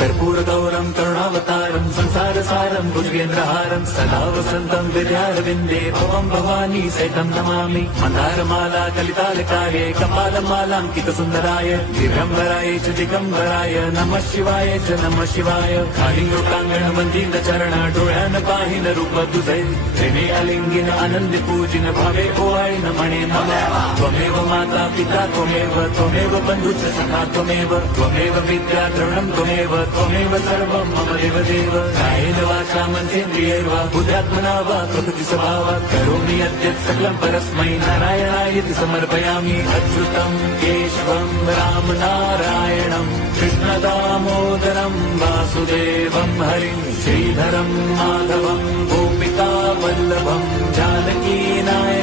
कर्पूरगौरं करुणावतारं संसारसारं भुजगेन्द्रहारं सदा वसन्तं विद्यारविन्दे भवं भवानी सहितं नमामि मन्दारमाला कलितालकाये कपालमालाङ्कितसुन्दराय दिगम्बराय च दिगम्बराय नमः शिवाय च नमः शिवाय कालिंगोकांगण मंदिर चरण डोळ्यान पाहिन रूप तुझे प्रेमे अलिंगिन आनंद पूजिन भावे ओवाळीन म्हणे मला त्वमेव माता पिता त्वमेव बंधुच सखा त्वमेव विद्या द्रवणं त्वमेव सर्वं मम देव कायेन वाचा मनसेन्द्रियैर्वा बुद्ध्यात्मना वा प्रकृति स्वभावात् करोमि यद्यत् सकलं परस्मै नारायणायति समर्पयामि अच्युतं केशवं राम नारायणं कृष्णदामोदरं वासुदेवं हरिं श्रीधरं माधवं गोपिका वल्लभं जानकी नायकं